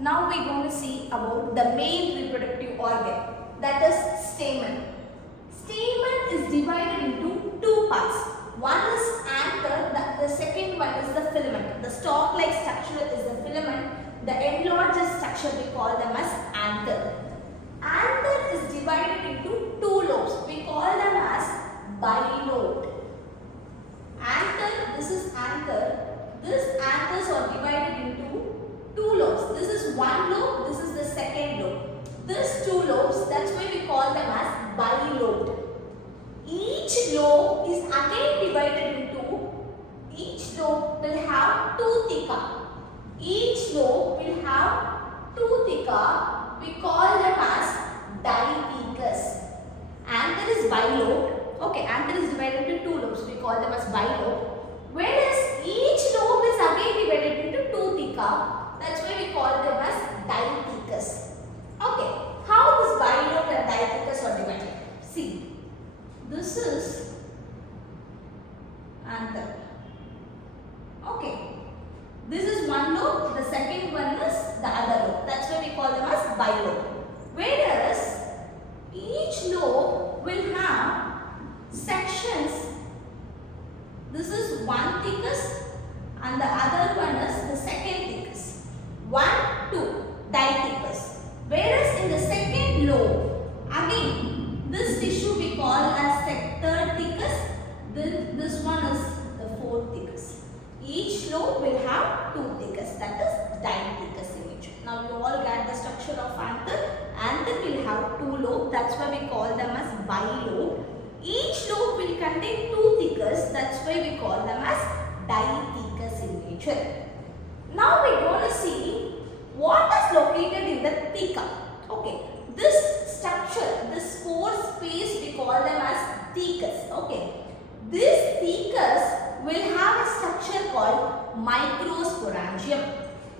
Now we are going to see about the main reproductive organ, that is stamen. Stamen is divided into two parts. One is anther, the second one is the filament. The stalk-like structure is the filament. The enlarged structure we call them as anther. Anther is divided into two lobes. We call them as bilobed. Anther, this is anther. These anthers are divided into two lobes. This is one lobe, this is the second lobe. These two lobes, that's why we call them as bilobed. Each lobe is again divided into, each lobe will have two theca. Each lobe will have two theca. We call them as dithecous. Anther is bilobed. Okay, anther is divided into two lobes. We call them as bilobed. Whereas each lobe is again divided into two theca. That's why we call them as dithecous. Okay, how this bilobed and dithecous are divided? See, this is anther. Okay, this is one lobe, the second one is the other lobe. That's why we call them as bilobed. Whereas each lobe will have sections. This is one thecus and the other one is the second thecus. 1, 2, dithecous. Whereas in the second lobe, again, this tissue we call as the third thecus. This one is the fourth thecus. Each lobe will have two thecus, that is dithecous in nature. Now you all get the structure of anther. Anther will have two lobes, that's why we call them as bilobed. Each lobe will contain two thecus, that's why we call them as dithecous in nature. Now we are going to see what is located in the theca. Okay, this structure, this pore space, we call them as thecus. Okay, this thecus will have a structure called microsporangium.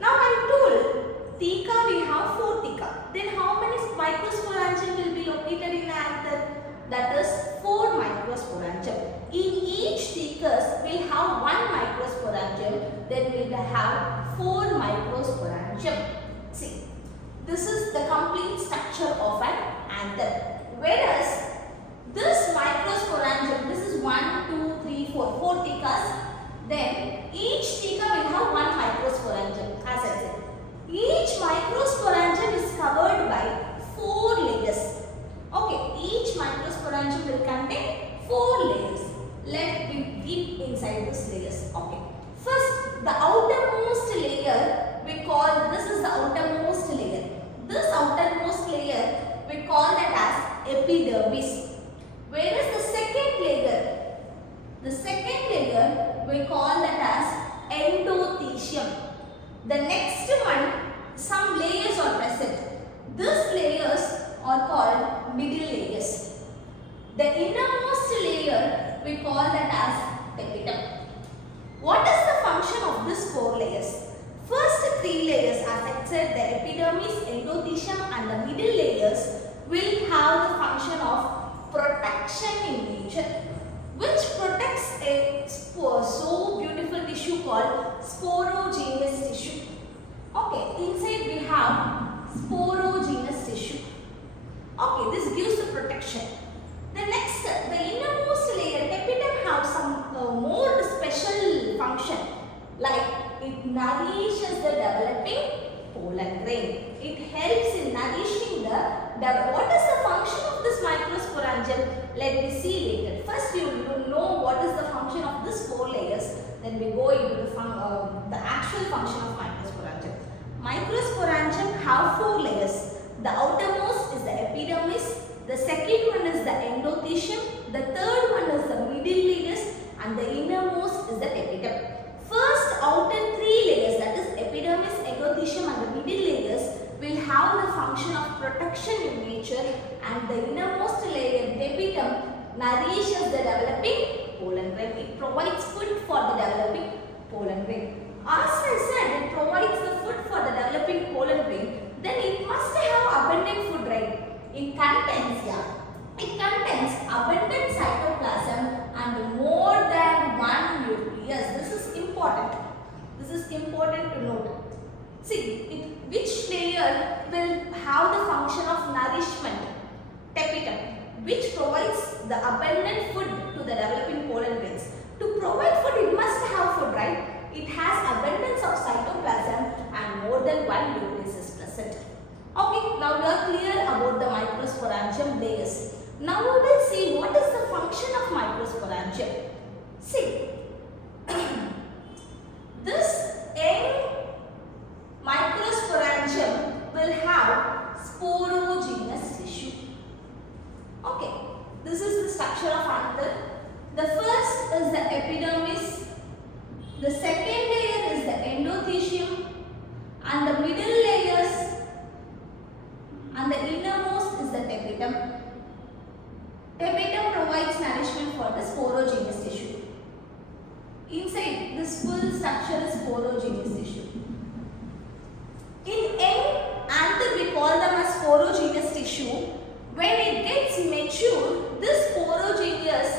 Now I told theca we have 4 theca. Then how many microsporangium will be located in the anther? That is 4 microsporangium. In each thecus we will have 1 microsporangium. Then we will have 4 microsporangium. See, this is the complete structure of an anther. Whereas this microsporangium, this is 1, 2, 3, 4, 4 thecas. Then each theca will have 1 microsporangium, as I said. Each microsporangium is covered by 4 layers. Okay, each microsporangium will contain 4 layers. Let me deep inside these layers. Okay, first the outermost layer we call, this is the outermost layer. This outermost layer we call that as epidermis. Whereas the second layer we call that as endothecium. The next one, some layers are present. These layers are called middle layers. The innermost layer we call that as tapetum. What is the function of these 4 layers? First 3 layers, as I said, the epidermis, endothecium and the middle layers will have the function of protection in nature, which protects a so beautiful tissue called sporogenous tissue. Okay, inside we have sporogenous tissue. Okay, this gives the protection. The next, the innermost layer, tapetum, have some more special function, like it nourishes the developing pollen grain. It helps in nourishing the what is the function of this microsporangium? Let me see later. First you will know what is the function of these 4 layers. Then we go into the actual function of microsporangium. Microsporangium have 4 layers. The outermost is the epidermis. The second one is the endothecium. The third one is the middle layers. And the innermost is the tapetum. First outer 3 layers, that is epidermis, endothecium and the middle layers, will have the function of protection in nature, and the innermost layer, tapetum, nourishes the developing pollen grain. It provides food for the developing pollen grain. As I said, it provides the food for the developing pollen grain, then it must have abundant food, right? It contains abundant cytoplasm and more than 1 nucleus. This is important. This is important to note. See, which layer will have the function of nourishment? Tapetum, which provides the abundant food to the developing pollen grains. To provide food, it must have food, right? It has abundance of cytoplasm and more than one nucleus is present. Okay, now we are clear about the microsporangium layers. Now we will see what is the function of microsporangium. See, this young microsporangium will have sporogenous tissue. Okay, this is the structure of anther. The first is the epidermis, the second layer is the endothecium, and the middle layers and the innermost is the tapetum. Tapetum provides nourishment for the sporogenous tissue. Inside this full structure is sporogenous tissue. In young anther we call them as sporogenous tissue. When it gets mature, this sporogenous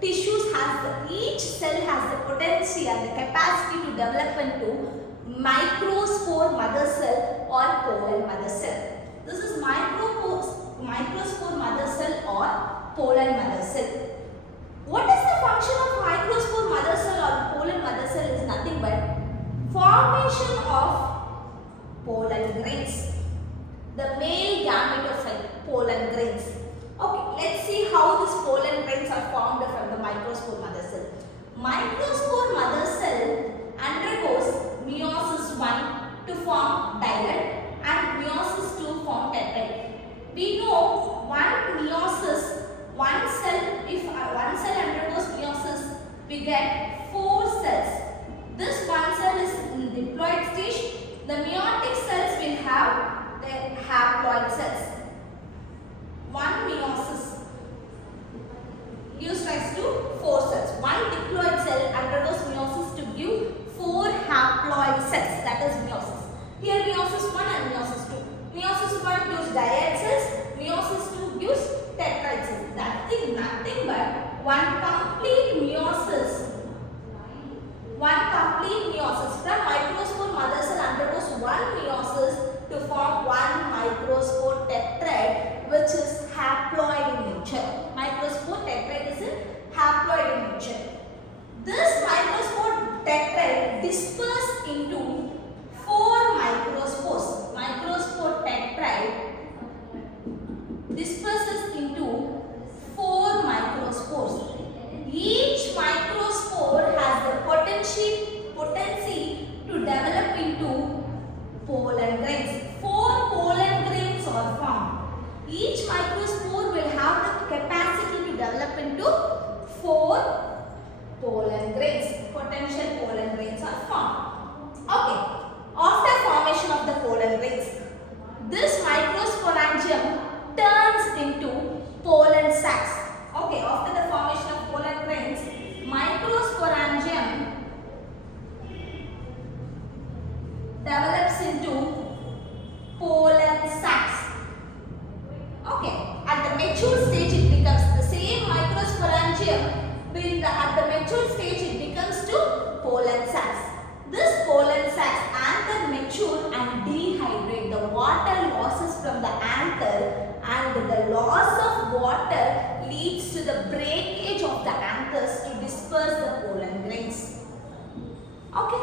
tissues each cell has the potency and the capacity to develop into microspore mother cell or pollen mother cell. This is microspore mother cell or pollen mother cell. What is the function of microspore mother cell or pollen mother cell is nothing but formation of pollen grains. The male gametophyte pollen grains. Okay, let's see how these pollen grains are formed from the microspore mother cell. Microspore mother cell undergoes meiosis 1 to form dilet and meiosis 2 form tetrad. We know if one cell undergoes meiosis, we get 4 cells. This one cell is in diploid stage. The meiotic cells will have the haploid cells. One meiosis gives rise to 4 cells. One diploid cell undergoes meiosis to give 4 haploid cells. That is meiosis. Here meiosis 1 and meiosis 2. Meiosis 1 gives dyad cells. Meiosis 2 gives tetrad cells. Nothing but one complete meiosis. From microspore mother cell undergoes one meiosis to form one microspore tetrad, which is haploid in nature. Microspore tetrad is haploid in nature. This microspore tetrad disperses into 4 microspores. Microspore tetrad disperses into 4 microspores. Each microspore has the potency to develop into pollen grains. 4 pollen grains are formed. Each microspore will have the capacity to develop into 4 pollen grains. Potential pollen grains are formed. Okay. After formation of the pollen grains, this microsporangium turns into pollen sacs. Okay. After the formation of pollen grains, microsporangium develops into pollen sacs. Okay. At the mature stage, it becomes the same microsporangium. At the mature stage, it becomes to pollen sacs. This pollen sacs anther mature and dehydrate. The water losses from the anther, and the loss of water leads to the breakage of the anthers to disperse the pollen grains. Okay.